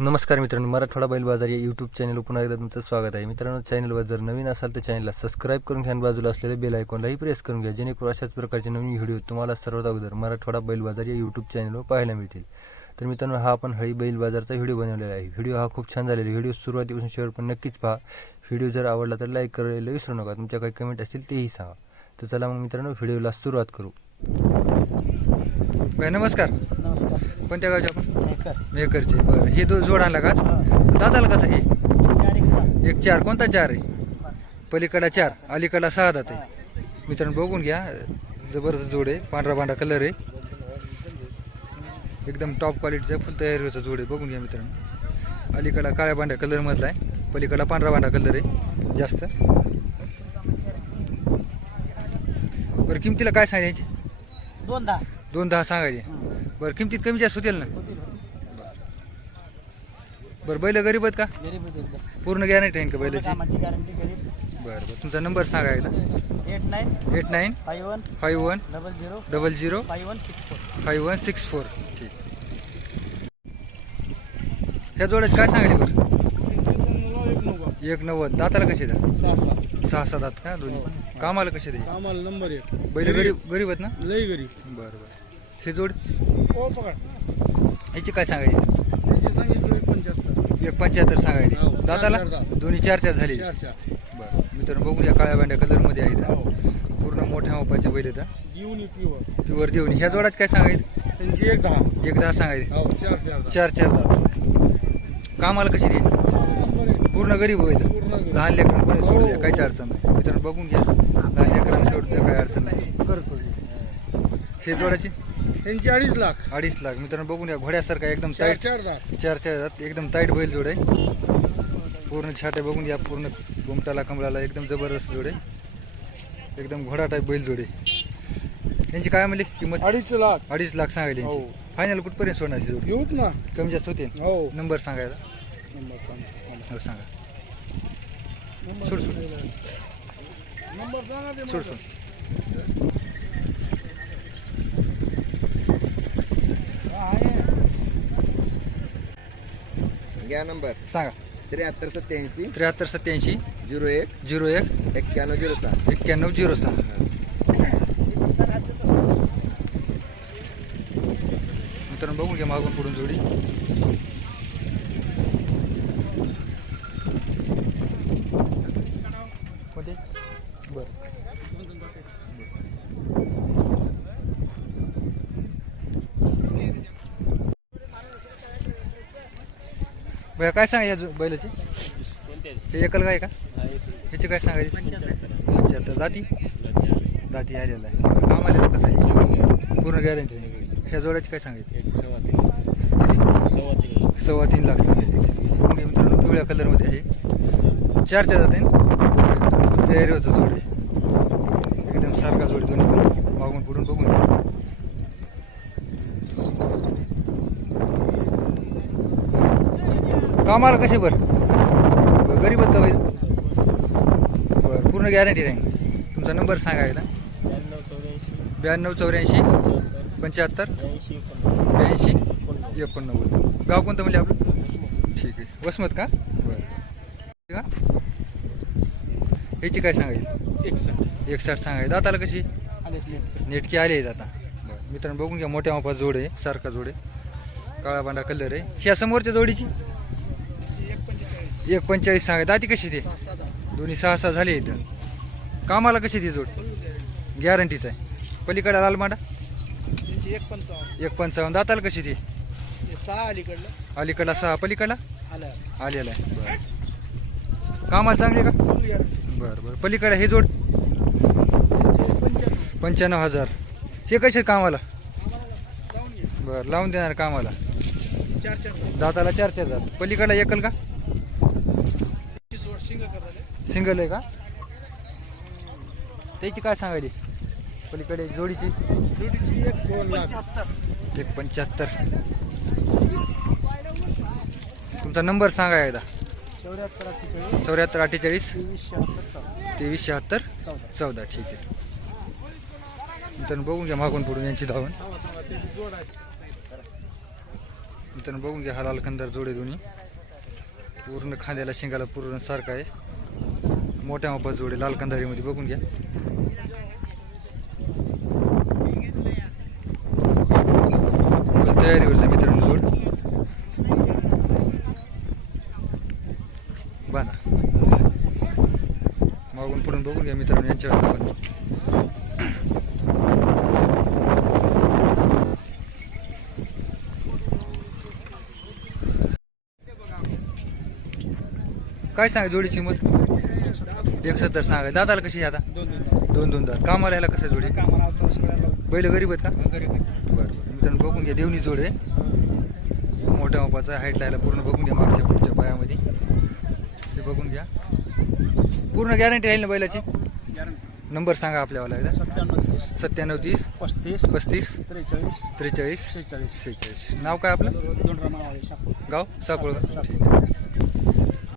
नमस्कार मित्रांनो मराठवाडा बैल बाजार या यूट्यूब चॅनल पुन्हा एकदा तुमचं स्वागत आहे. मित्रांनो चॅनलवर जर नवीन असाल तर चॅनलला सबस्क्राईब करून घ्या आणि बाजूला असलेल्या बेल आयकॉनलाही प्रेस करून घ्या जेणेकरून अशाच प्रकारचे नवीन व्हिडिओ तुम्हाला सर्वात अगोदर मराठवाडा बैल बाजार या यूट्यूब चॅनलवर पाहायला मिळतील. तर मित्रांनो हा आपण हळी बैल बाजारचा व्हिडिओ बनवलेला आहे. व्हिडिओ हा खूप छान झालेला आहे. व्हिडिओ सुरुवातीपासून शेवट पण नक्कीच पहा. व्हिडिओ जर आवडला तर लाईक करायला विसरू नका. तुमच्या काही कमेंट असतील तेही सांगा. तर चला मग मित्रांनो व्हिडिओला सुरुवात करू. बाय नमस्कार. नमस्कार. कोणत्या गावचे आपण? मेकर मेकरचे बरं हे दो जोड आणला का दादाला कसं हे? चार एक सहा. एक चार. कोणता चार आहे? पलीकडा चार अलीकडा सहा दात आहे. मित्रांनो बघून घ्या. जबरदस्त जोड आहे. पांढरा पांढरा कलर आहे. एकदम टॉप क्वालिटीचा फुल तयारीचा जोड आहे. बघून घ्या मित्रांनो. अलीकडा काळ्या पांढऱ्या कलर मधला आहे. पलीकडा पांढरा पांढरा कलर आहे. जास्त. बरं किमतीला काय सांगायची? दोन दहा दोन दहा सांगायचे बरं किमतीत कमी जास्त होतील ना? बरं बैल गरीब आहेत का? गरीब एकदम. पूर्ण गॅरंटी आहे का बैलाची? कामाची गॅरंटी गरीब. बरं बरं तुमचा नंबर सांगा एकदा. Eight nine eight nine five one five one double zero double zero five one six four. Five one six four. ठीक. ह्या जोड्यात काय सांगले बरं एक नव्वद. दाताला कसे द्या सहा सहा. दात का दोन्ही पण? कामाला कसे दे आम्हाला नंबर एक. बैल गरीब. गरीब आहेत ना? लई गरीब. बरं बरं. हे जोड. ओ पकड. ह्याची काय सांगायची? त्याचे सांगितलं एक पंच्याहत्तर. एक पंच्याहत्तर हो, सांगायची चार दाताला? चार दात. दोन्ही चार चार झाले. चार चार. बरं. मित्रांनो बघून या काळ्या भांड्या कलरमध्ये आहेत. हो. पूर्ण मोठ्या मापाचे बैल आहेत घेऊन प्युअर प्युअर देऊन. ह्या जोडात काय सांगायचं? त्यांची एक दहा. एक दहा सांगायचे. हो चार चार दहा. चार चार कामाला कशी देईल? पूर्ण गरीब होईल. लहान लेकरांना कोणी सोडू द्या हो. काहीच अडचण नाही. मित्रांनो बघून घ्या. लहान लेकरांना सोडू द्या काही अडचण नाही. हे जोडाची त्यांची अडीच लाख. अडीच लाख. मित्रांनो बघून घ्या. घोड्यासारखा एकदम चार टाईट चार चार चार एकदम टाईट बैल जोड. आहे पूर्ण छाट्या बघून घ्या. पूर्ण गोमटाला कमळाला एकदम जबरदस्त जोड. आहे एकदम घोडा टाईप बैल जोड. आहे यांची काय म्हणली किंमत? अडीच लाख. अडीच लाख सांगायला हो. फायनल कुठपर्यंत सोडण्याची जोड? घेऊत ना. कमी जास्त होते. हो. नंबर सांगायला. नंबर सांगा. सोड सोड नंबर सांगा सोड माझा. सोड आहे. घ्या नंबर. सांगा. त्र्याहत्तर सत्याऐंशी. त्र्याहत्तर सत्याऐंशी. झिरो एक. झिरो एक. एक्क्याण्णव झिरो सहा. एक्क्याण्णव झिरो सहा. मित्रांनो बघून घ्या मागून पुढून जोडी कोणते बरं. भैया काय सांगा या जो- बैलाची? हे एकल काय का? ह्याची काय सांगायची? तर दाती? दाती आलेला आहे. बरं, काम आलेलं कसं आहे? पूर्ण गॅरंटी ह्या जोड्याची काय सांगायची? सव्वा तीन लाख सांगायची. बघून मित्रांनो पिवळ्या कलरमध्ये आहे. चार चार जाते तयारी होतं जोडे एकदम सारखा जोड दोन्ही पण. मागून पुढून बघून कामाला कसे बर? गरीब का बाई? बरं पूर्ण गॅरंटी राहील तुमचा नंबर सांगायला ब्याण्णव चौऱ्याऐंशी पंच्याहत्तर ब्याऐंशी एकोणनव्वद. गाव कोणतं म्हणजे आपलं? ठीक आहे. वसमत का? बरं. का ह्याची काय सांगायची? एकसाठ. सांगायची दाताला कशी. नेटकी आली आहेत आता. मित्रांनो बघून घ्या मोठ्या मापा जोड आहे सारखा जोड आहे. काळा पांढरा कलर आहे. ह्या समोरच्या जोडीची? एक पंचेचाळीस सांगा. दाती कशी ते? दोन्ही सहा सहा झाले इथं. कामाला कशी ती जोड? गॅरंटीच आहे. पलीकडे लाल मांडा? त्यांची एक पंचावन्न. एक पंचावन्न. दाताला कशी ती? सहा अलीकडलं. अलीकडला सहा. पलीकडला? आलं. आलेला आहे. बरं. कामाला चांगले का? बरं बरं. पलीकडे हे जोड. पंच्याण्णव हजार. हे कसे कामाला? बरं लावून देणार कामाला. चार दाताला चार चार हजार. पलीकडला एकल का? जोड सिंगल आहे का? त्याची काय सांगायची? पलीकडे जोडीची जोडीची. एक पंच्याहत्तर. तुमचा नंबर सांगा एकदा. चौऱ्याहत्तर अठ्ठेचाळीस. तेवीस शहात्तर. चौदा ठीक आहे. तर बघून घ्या मागून पुढून यांची धावून तर बघून घ्या हा लालकंदर जोडे दोन्ही. पूर्ण खांद्याला शिंगाला पूर्ण सारखा आहे. मोठ्या मापात जोडे लालकंदारीमध्ये बघून घ्या. तयारीवर तयारीवरचं मित्रांनो जोड बाना मागून पुढून बघून घ्या मित्रांनो यांच्यावर आपण. काय सांगा जोडीची किंमत? एक सत्तर सांगा. दादाला कशी आता? दोन दोन दादा कामाला यायला कसं जोडी? बैल गरीब आहेत का? गरीब. बरं बरं. मित्रांनो बघून घ्या. देवणी जोड आहे. मोठ्या मापाचा हाईट लायला पूर्ण बघून घ्या मागच्या पुढच्या पायामध्ये. ते बघून घ्या. पूर्ण गॅरंटी राहील ना बैलाची? नंबर सांगा आपल्यावाला एकदा. सत्त्याण्णव तीस. सत्त्याण्णव तीस. पस्तीस. पस्तीस. त्रेचाळीस. त्रेचाळीस. शेहेचाळीस सेहेचाळीस. नाव काय आपलं? गाव? साकोळ